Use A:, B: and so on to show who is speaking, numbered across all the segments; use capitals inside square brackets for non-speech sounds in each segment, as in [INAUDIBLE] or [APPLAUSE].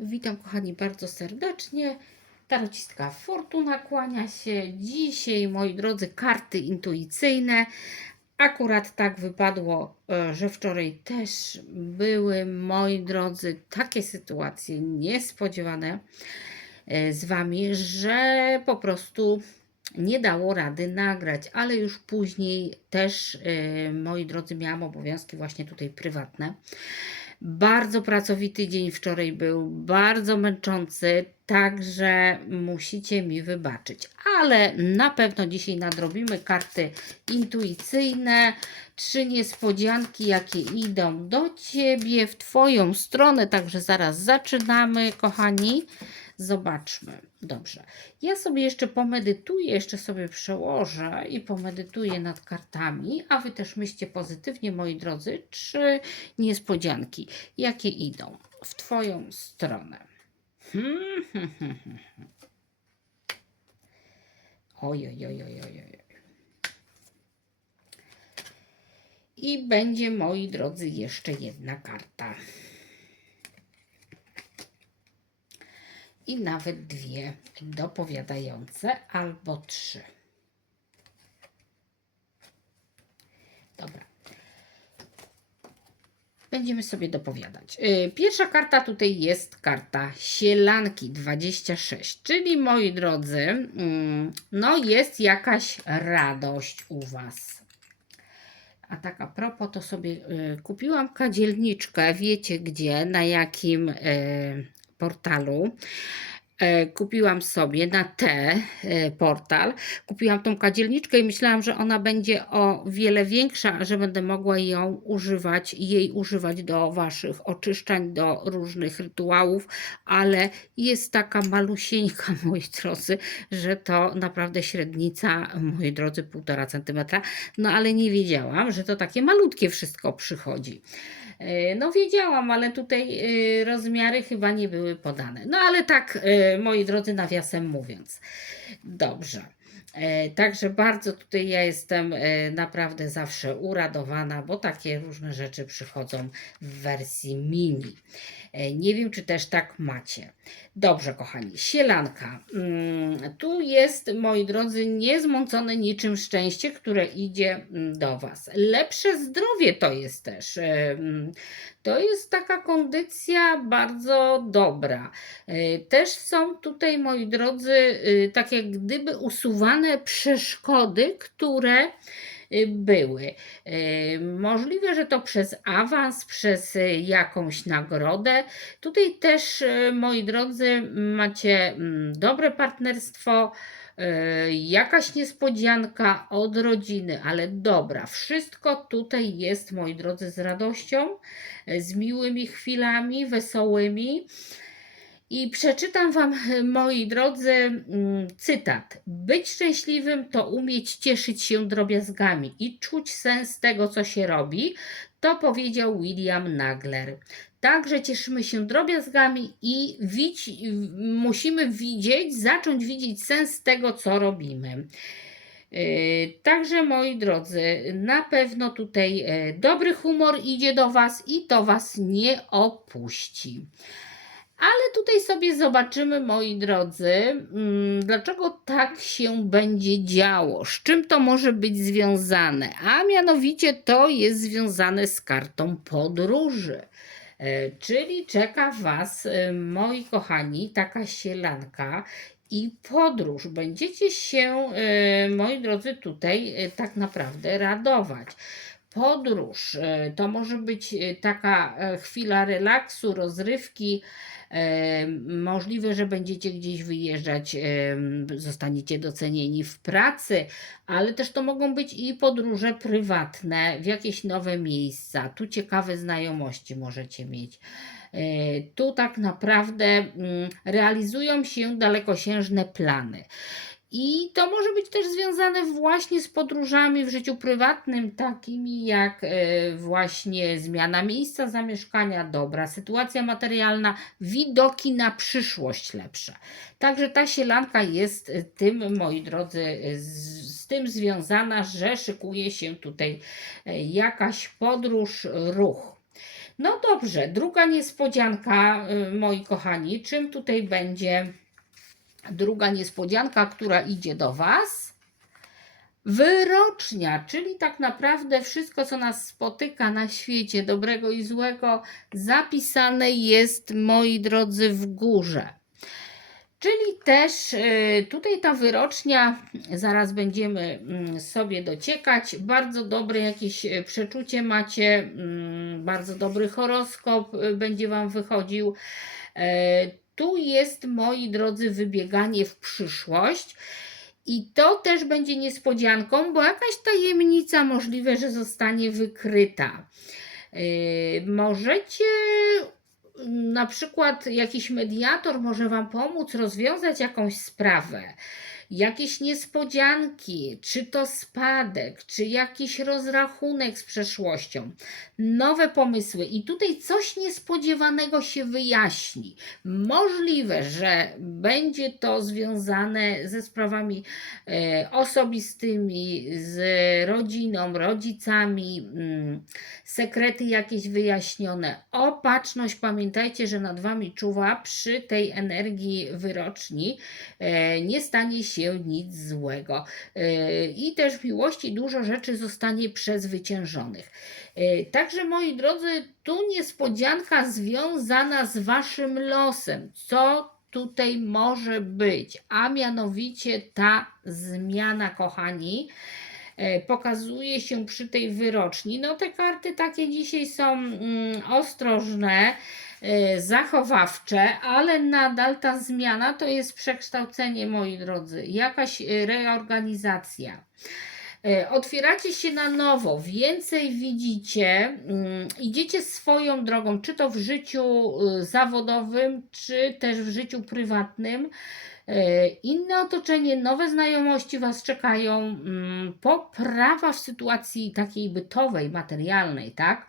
A: Witam kochani bardzo serdecznie. Tarocistka Fortuna kłania się. Dzisiaj, moi drodzy, karty intuicyjne. Akurat tak wypadło, e, że wczoraj też były, moi drodzy, takie sytuacje niespodziewane e, z Wami, że po prostu nie dało rady nagrać, ale już później też, e, moi drodzy, miałam obowiązki właśnie tutaj prywatne. Bardzo pracowity dzień wczoraj był, bardzo męczący, także musicie mi wybaczyć. Ale na pewno dzisiaj nadrobimy karty intuicyjne, trzy niespodzianki, jakie idą do ciebie, w twoją stronę. Także zaraz zaczynamy, kochani. Zobaczmy. Dobrze. Ja sobie jeszcze pomedytuję, jeszcze sobie przełożę i pomedytuję nad kartami, a wy też myślcie pozytywnie, moi drodzy, czy niespodzianki, jakie idą w twoją stronę. [LAUGHS] Oj, oj, oj, oj, oj, oj. I będzie, moi drodzy, jeszcze jedna karta. I nawet dwie dopowiadające, albo trzy. Dobra. Będziemy sobie dopowiadać. Yy, Pierwsza karta tutaj jest karta sielanki 26, czyli moi drodzy, mm, no jest jakaś radość u Was. A tak a propos, to sobie y, kupiłam kadzielniczkę, wiecie gdzie, na jakim y, portalu. E, kupiłam sobie na T e, portal. Kupiłam tą kadzielniczkę i myślałam, że ona będzie o wiele większa, że będę mogła ją używać, jej używać do waszych oczyszczań, do różnych rytuałów, ale jest taka malusieńka, [LAUGHS] moi drodzy, że to naprawdę średnica, moi drodzy, półtora centymetra. No ale nie wiedziałam, że to takie malutkie wszystko przychodzi. E, No wiedziałam, ale tutaj e, rozmiary chyba nie były podane. No ale tak, e, moi drodzy, nawiasem mówiąc. Dobrze. E, Także bardzo tutaj ja jestem e, naprawdę zawsze uradowana, bo takie różne rzeczy przychodzą w wersji mini. E, Nie wiem, czy też tak macie. Dobrze, kochani, sielanka. Mm, Tu jest, moi drodzy, niezmącone niczym szczęście, które idzie mm, do Was. Lepsze zdrowie to jest też. E, To jest taka kondycja bardzo dobra. E, Też są tutaj, moi drodzy, y, tak jak gdyby usuwane przeszkody, które y, były. Możliwe, że to przez awans, przez jakąś nagrodę. Tutaj też, moi drodzy, macie mm, dobre partnerstwo. Y, Jakaś niespodzianka od rodziny, ale dobra, wszystko tutaj jest, moi drodzy, z radością, y, z miłymi chwilami, wesołymi. I przeczytam Wam, [LAUGHS] moi drodzy, mm, cytat. Być szczęśliwym to umieć cieszyć się drobiazgami i czuć sens tego, co się robi, to powiedział William Nagler. Także cieszymy się drobiazgami i widz, musimy widzieć, zacząć widzieć sens tego, co robimy. Yy, Także moi drodzy, na pewno tutaj e, dobry humor idzie do Was i to Was nie opuści. Ale tutaj sobie zobaczymy, moi drodzy, mm, dlaczego tak się będzie działo, z czym to może być związane. A mianowicie to jest związane z kartą podróży. E, Czyli czeka Was, e, moi kochani, taka sielanka i podróż. Będziecie się, e, moi drodzy, tutaj tak naprawdę radować. Podróż e, to może być e, taka e, chwila relaksu, rozrywki. Możliwe, że będziecie gdzieś wyjeżdżać, zostaniecie docenieni w pracy, ale też to mogą być i podróże prywatne w jakieś nowe miejsca. Tu ciekawe znajomości możecie mieć. Tu tak naprawdę mm, realizują się dalekosiężne plany. I to może być też związane właśnie z podróżami w życiu prywatnym, takimi jak e, właśnie zmiana miejsca zamieszkania, dobra sytuacja materialna, widoki na przyszłość lepsze. Także ta sielanka jest e, tym, moi drodzy, e, z, tym związana, że szykuje się tutaj jakaś podróż, ruch. No dobrze, druga niespodzianka, moi kochani. Czym tutaj będzie druga niespodzianka, która idzie do Was? Wyrocznia, czyli tak naprawdę wszystko, co nas spotyka na świecie, dobrego i złego, zapisane jest, moi drodzy, w górze. Czyli też y, tutaj ta wyrocznia, zaraz będziemy mm, sobie dociekać. Bardzo dobre jakieś y, przeczucie macie, mm, bardzo dobry horoskop y, będzie Wam wychodził. Tu jest, moi drodzy, wybieganie w przyszłość. I to też będzie niespodzianką, bo jakaś tajemnica możliwe, że zostanie wykryta. Yy, Możecie na przykład jakiś mediator może Wam pomóc rozwiązać jakąś sprawę, jakieś niespodzianki, czy to spadek, czy jakiś rozrachunek z przeszłością, nowe pomysły i tutaj coś niespodziewanego się wyjaśni. Możliwe, że będzie to związane ze sprawami e, osobistymi, z rodziną, rodzicami, mm, sekrety jakieś wyjaśnione. Opatrzność, pamiętajcie, że nad Wami czuwa przy tej energii wyroczni. E, nie stanie się nic złego. E, I też w miłości dużo rzeczy zostanie przezwyciężonych. E, Także moi drodzy, tu niespodzianka związana z Waszym losem. Co tutaj może być? A mianowicie ta zmiana, kochani pokazuje się przy tej wyroczni. No te karty takie dzisiaj są mm, ostrożne, zachowawcze, ale nadal ta zmiana to jest przekształcenie, moi drodzy, jakaś e, reorganizacja. E, Otwieracie się na nowo, więcej widzicie, mm, idziecie swoją drogą, czy to w życiu y, zawodowym, czy też w życiu prywatnym. Inne otoczenie, nowe znajomości Was czekają, mm, poprawa w sytuacji takiej bytowej, materialnej, tak?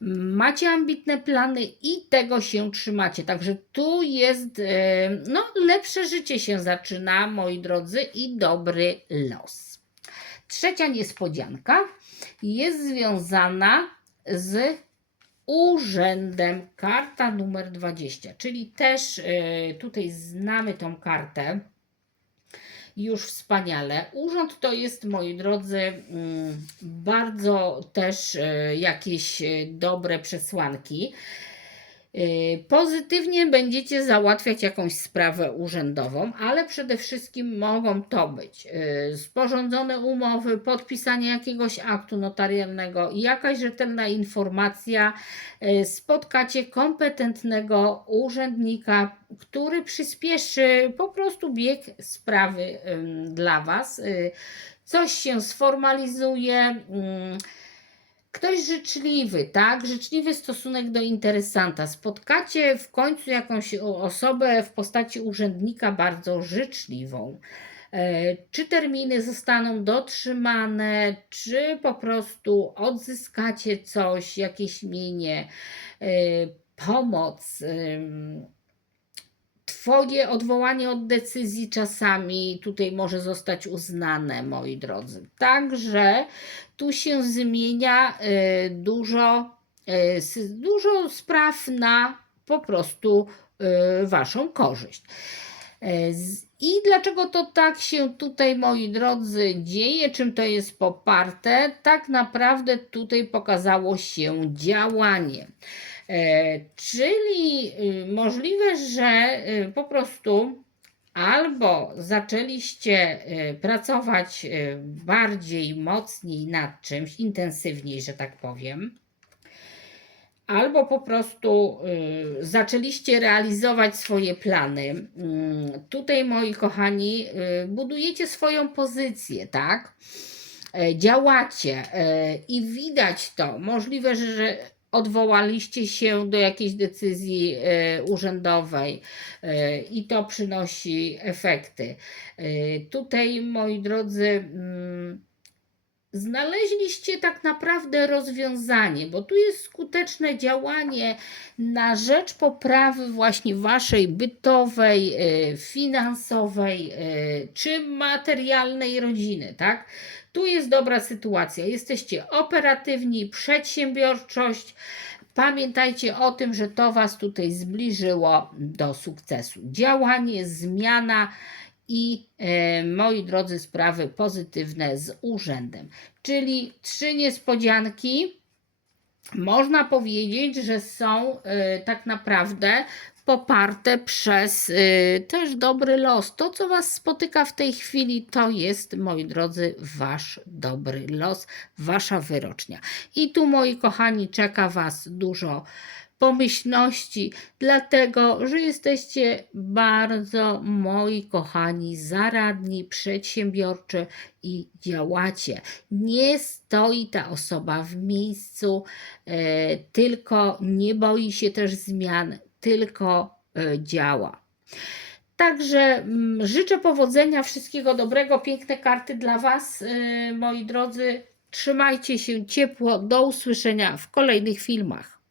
A: Macie ambitne plany i tego się trzymacie. Także tu jest, e, no, lepsze życie się zaczyna, moi drodzy, i dobry los. Trzecia niespodzianka jest związana z urzędem. Karta numer 20, czyli też y, tutaj znamy tą kartę już wspaniale. Urząd to jest, moi drodzy, mm, bardzo też y, jakieś y, dobre przesłanki. Y, Pozytywnie będziecie załatwiać jakąś sprawę urzędową, ale przede wszystkim mogą to być y, sporządzone umowy, podpisanie jakiegoś aktu notarialnego, jakaś rzetelna informacja. y, Spotkacie kompetentnego urzędnika, który przyspieszy po prostu bieg sprawy dla Was. Coś się sformalizuje. Ktoś życzliwy, tak? Życzliwy stosunek do interesanta. Spotkacie w końcu jakąś osobę w postaci urzędnika bardzo życzliwą. E, Czy terminy zostaną dotrzymane, czy po prostu odzyskacie coś, jakieś mienie, e, pomoc. Twoje odwołanie od decyzji czasami tutaj może zostać uznane, moi drodzy. Także tu się zmienia y, dużo, y, dużo spraw na po prostu y, Waszą korzyść. I dlaczego to tak się tutaj, moi drodzy, dzieje? Czym to jest poparte? Tak naprawdę tutaj pokazało się działanie. E, Czyli y, możliwe, że y, po prostu albo zaczęliście y, pracować bardziej, mocniej nad czymś, intensywniej, że tak powiem, albo po prostu zaczęliście realizować swoje plany. Mm, Tutaj, moi kochani, budujecie swoją pozycję, tak? E, Działacie e, i widać to. Możliwe, że odwołaliście się do jakiejś decyzji e, urzędowej e, i to przynosi efekty. E, Tutaj, moi drodzy, mm, znaleźliście tak naprawdę rozwiązanie, bo tu jest skuteczne działanie na rzecz poprawy właśnie waszej bytowej, e, finansowej e, czy materialnej rodziny, tak? Tu jest dobra sytuacja. Jesteście operatywni, przedsiębiorczość, Pamiętajcie o tym, że to Was tutaj zbliżyło do sukcesu. Działanie, zmiana i e, moi drodzy, sprawy pozytywne z urzędem. Czyli trzy niespodzianki. Można powiedzieć, że są e, tak naprawdę poparte przez e, też dobry los. To, co Was spotyka w tej chwili, to jest, moi drodzy, Wasz dobry los, Wasza wyrocznia. I tu, moi kochani, czeka Was dużo pomyślności, dlatego że jesteście bardzo, moi kochani, zaradni, przedsiębiorczy i działacie. Nie stoi ta osoba w miejscu, e, tylko nie boi się też zmian, tylko e, działa. Także mm, życzę powodzenia, wszystkiego dobrego, piękne karty dla Was, e, moi drodzy. Trzymajcie się ciepło, do usłyszenia w kolejnych filmach.